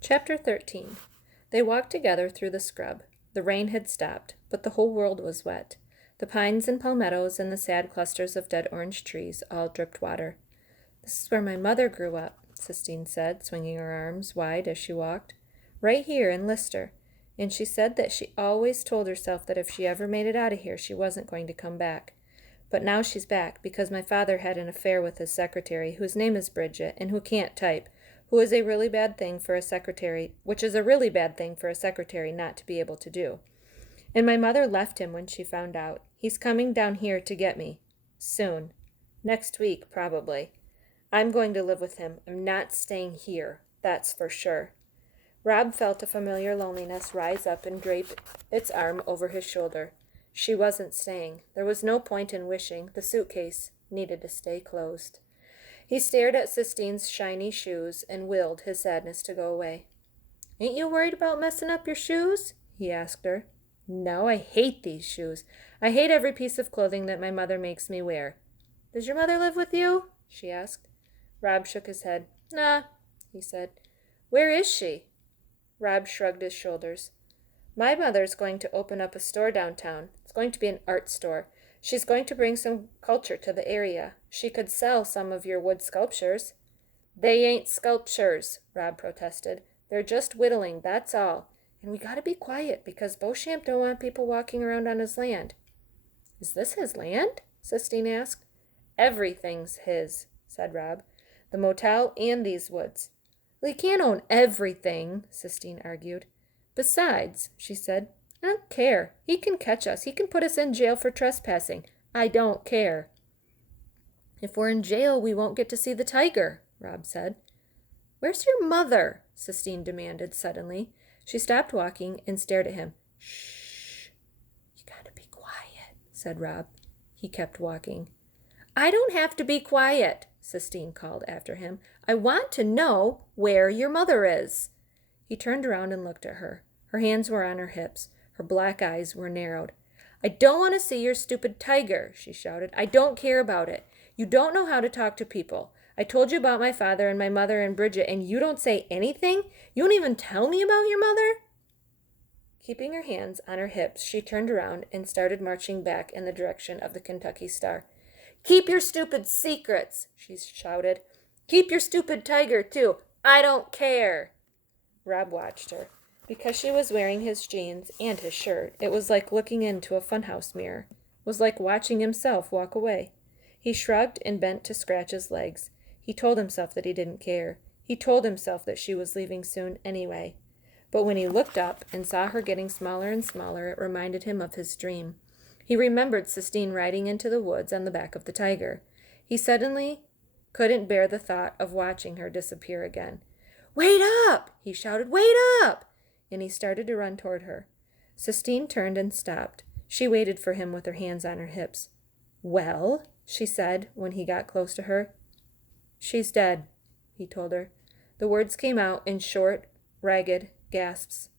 Chapter 13. They walked together through the scrub. The rain had stopped, but the whole world was wet. The pines and palmettos and the sad clusters of dead orange trees all dripped water. "This is where my mother grew up," Sistine said, swinging her arms wide as she walked. "Right here in Lister. And she said that she always told herself that if she ever made it out of here, she wasn't going to come back. But now she's back because my father had an affair with his secretary, whose name is Bridget, and who can't type, who is a really bad thing for a secretary, which is a really bad thing for a secretary not to be able to do. And my mother left him when she found out. He's coming down here to get me. Soon. Next week, probably. I'm going to live with him. I'm not staying here. That's for sure." Rob felt a familiar loneliness rise up and drape its arm over his shoulder. She wasn't staying. There was no point in wishing. The suitcase needed to stay closed. He stared at Sistine's shiny shoes and willed his sadness to go away. "Ain't you worried about messing up your shoes?" he asked her. "No, I hate these shoes. I hate every piece of clothing that my mother makes me wear." "Does your mother live with you?" she asked. Rob shook his head. "Nah," he said. "Where is she?" Rob shrugged his shoulders. "My mother's going to open up a store downtown. It's going to be an art store. She's going to bring some culture to the area. She could sell some of your wood sculptures." "They ain't sculptures," Rob protested. "They're just whittling, that's all. And we gotta be quiet, because Beauchamp don't want people walking around on his land." "Is this his land?" Sistine asked. "Everything's his," said Rob. "The motel and these woods." "Well, he can't own everything," Sistine argued. "Besides," she said, "I don't care. He can catch us. He can put us in jail for trespassing. I don't care." "If we're in jail, we won't get to see the tiger," Rob said. "Where's your mother?" Sistine demanded suddenly. She stopped walking and stared at him. "Shh. You gotta be quiet," said Rob. He kept walking. "I don't have to be quiet," Sistine called after him. "I want to know where your mother is." He turned around and looked at her. Her hands were on her hips. Her black eyes were narrowed. "I don't want to see your stupid tiger," she shouted. "I don't care about it. You don't know how to talk to people. I told you about my father and my mother and Bridget, and you don't say anything? You don't even tell me about your mother?" Keeping her hands on her hips, she turned around and started marching back in the direction of the Kentucky Star. "Keep your stupid secrets," she shouted. "Keep your stupid tiger, too. I don't care." Rob watched her. Because she was wearing his jeans and his shirt, it was like looking into a funhouse mirror. It was like watching himself walk away. He shrugged and bent to scratch his legs. He told himself that he didn't care. He told himself that she was leaving soon anyway. But when he looked up and saw her getting smaller and smaller, it reminded him of his dream. He remembered Sistine riding into the woods on the back of the tiger. He suddenly couldn't bear the thought of watching her disappear again. "Wait up!" he shouted. "Wait up!" And he started to run toward her. Sistine turned and stopped. She waited for him with her hands on her hips. "Well?" she said when he got close to her. "She's dead," he told her. The words came out in short, ragged gasps.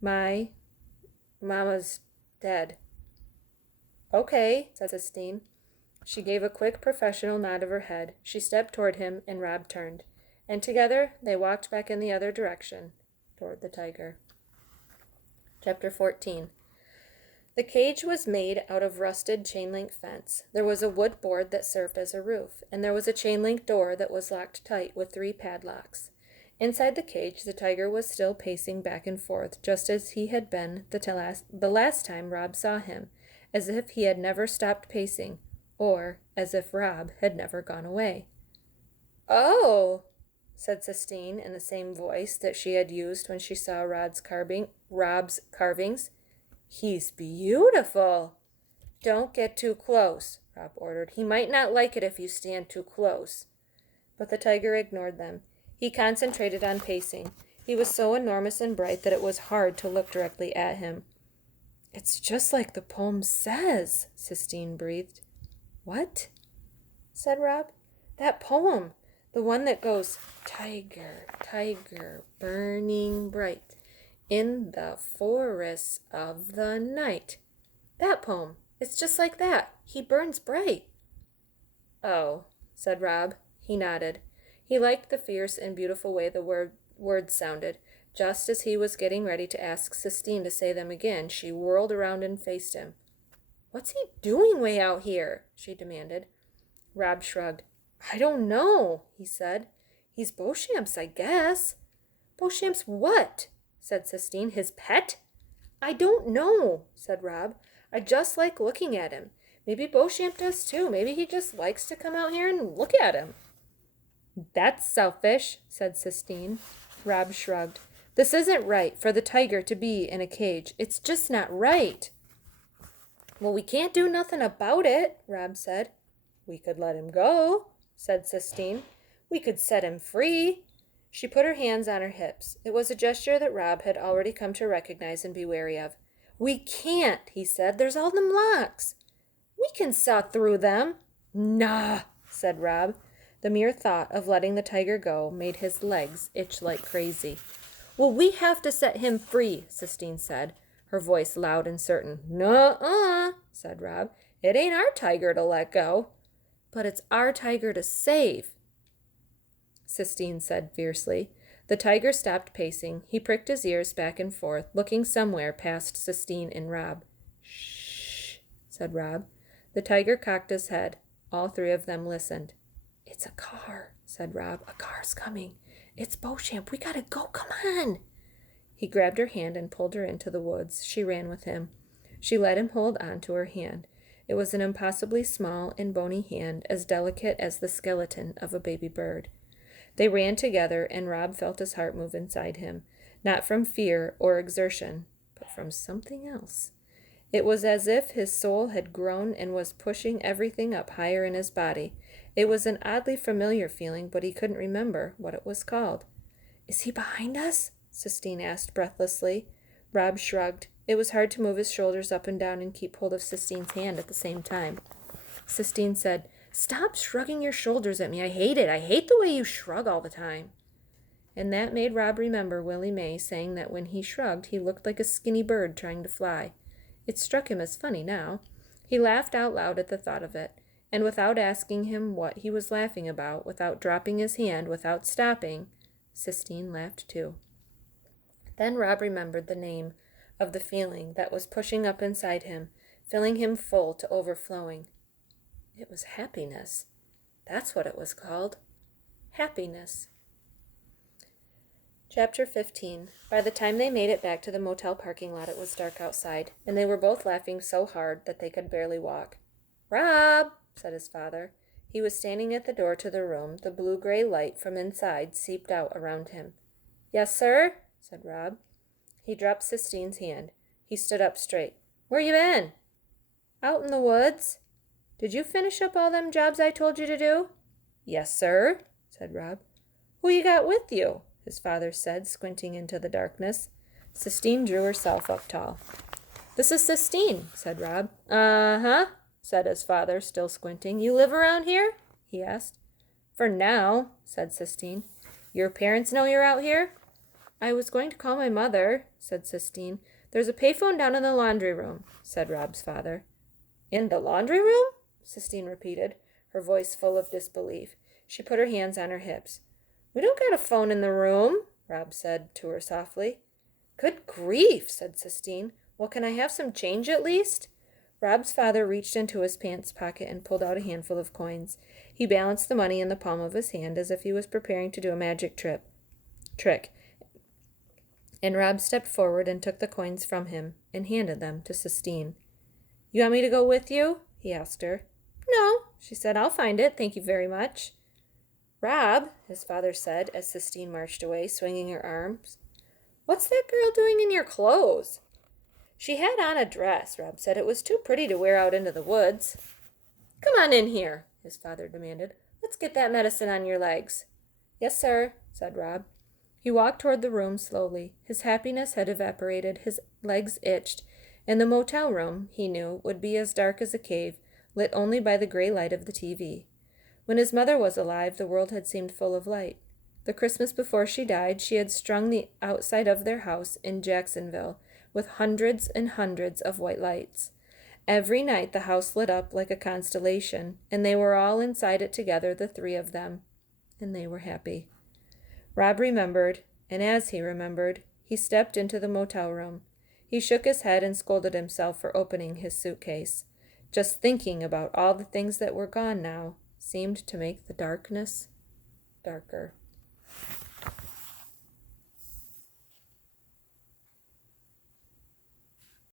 "My mama's dead." "Okay," said Sistine. She gave a quick professional nod of her head. She stepped toward him, and Rob turned. And together they walked back in the other direction, toward the tiger. Chapter 14. The cage was made out of rusted chain-link fence. There was a wood board that served as a roof, and there was a chain-link door that was locked tight with 3 padlocks. Inside the cage, the tiger was still pacing back and forth, just as he had been the last time Rob saw him, as if he had never stopped pacing, or as if Rob had never gone away. "Oh," said Sistine in the same voice that she had used when she saw Rob's carvings. "He's beautiful." "Don't get too close," Rob ordered. "He might not like it if you stand too close." But the tiger ignored them. He concentrated on pacing. He was so enormous and bright that it was hard to look directly at him. "It's just like the poem says," Sistine breathed. "What?" said Rob. "That poem. The one that goes, 'Tiger, tiger, burning bright, in the forests of the night.' That poem. It's just like that. He burns bright." "Oh," said Rob. He nodded. He liked the fierce and beautiful way the words sounded. Just as he was getting ready to ask Sistine to say them again, she whirled around and faced him. "What's he doing way out here?" she demanded. Rob shrugged. "I don't know," he said. "He's Beauchamp's, I guess." "Beauchamp's what?" said Sistine. "His pet?" "I don't know," said Rob. "I just like looking at him. Maybe Beauchamp does too. Maybe he just likes to come out here and look at him." "That's selfish," said Sistine. Rob shrugged. "This isn't right for the tiger to be in a cage. It's just not right." "Well, we can't do nothing about it," Rob said. "We could let him go," said Sistine. "We could set him free." She put her hands on her hips. It was a gesture that Rob had already come to recognize and be wary of. "We can't," he said. "There's all them locks." "We can saw through them." "Nah," said Rob. The mere thought of letting the tiger go made his legs itch like crazy. "Well, we have to set him free," Sistine said, her voice loud and certain. "Nuh-uh," said Rob. "It ain't our tiger to let go." "But it's our tiger to save," Sistine said fiercely. The tiger stopped pacing. He pricked his ears back and forth, looking somewhere past Sistine and Rob. "Shh," said Rob. The tiger cocked his head. All three of them listened. "It's a car," said Rob. "A car's coming. It's Beauchamp. We gotta go. Come on." He grabbed her hand and pulled her into the woods. She ran with him. She let him hold on to her hand. It was an impossibly small and bony hand, as delicate as the skeleton of a baby bird. They ran together, and Rob felt his heart move inside him, not from fear or exertion, but from something else. It was as if his soul had grown and was pushing everything up higher in his body. It was an oddly familiar feeling, but he couldn't remember what it was called. "Is he behind us?" Sistine asked breathlessly. Rob shrugged. It was hard to move his shoulders up and down and keep hold of Sistine's hand at the same time. Sistine said, "Stop shrugging your shoulders at me. I hate it. I hate the way you shrug all the time." And that made Rob remember Willie May saying that when he shrugged, he looked like a skinny bird trying to fly. It struck him as funny now. He laughed out loud at the thought of it, and without asking him what he was laughing about, without dropping his hand, without stopping, Sistine laughed too. Then Rob remembered the name of the feeling that was pushing up inside him, filling him full to overflowing. It was happiness. That's what it was called. Happiness. Chapter 15. By the time they made it back to the motel parking lot, it was dark outside, and they were both laughing so hard that they could barely walk. "Rob," said his father. He was standing at the door to the room. The blue-gray light from inside seeped out around him. "Yes, sir?" said Rob. He dropped Sistine's hand. He stood up straight. "Where you been?" "Out in the woods." "Did you finish up all them jobs I told you to do?" "Yes, sir," said Rob. "Who you got with you?" his father said, squinting into the darkness. Sistine drew herself up tall. "This is Sistine," said Rob. "Uh-huh," said his father, still squinting. "You live around here?" he asked. "For now," said Sistine. "Your parents know you're out here?" "I was going to call my mother," said Sistine. "There's a payphone down in the laundry room," said Rob's father. "In the laundry room?" Sistine repeated, her voice full of disbelief. She put her hands on her hips. "We don't got a phone in the room," Rob said to her softly. "Good grief," said Sistine. "Well, can I have some change at least?" Rob's father reached into his pants pocket and pulled out a handful of coins. He balanced the money in the palm of his hand as if he was preparing to do a magic trick. And Rob stepped forward and took the coins from him and handed them to Sistine. "You want me to go with you?" he asked her. "No," she said. "I'll find it. Thank you very much." "Rob," his father said as Sistine marched away, swinging her arms, "what's that girl doing in your clothes?" "She had on a dress," Rob said. "It was too pretty to wear out into the woods." "Come on in here," his father demanded. "Let's get that medicine on your legs." "Yes, sir," said Rob. He walked toward the room slowly. His happiness had evaporated, his legs itched, and the motel room, he knew, would be as dark as a cave, lit only by the gray light of the TV. When his mother was alive, the world had seemed full of light. The Christmas before she died, she had strung the outside of their house in Jacksonville with hundreds and hundreds of white lights. Every night the house lit up like a constellation, and they were all inside it together, the three of them, and they were happy. Rob remembered, And as he remembered, he stepped into the motel room. He shook his head and scolded himself for opening his suitcase. Just thinking about all the things that were gone now seemed to make the darkness darker.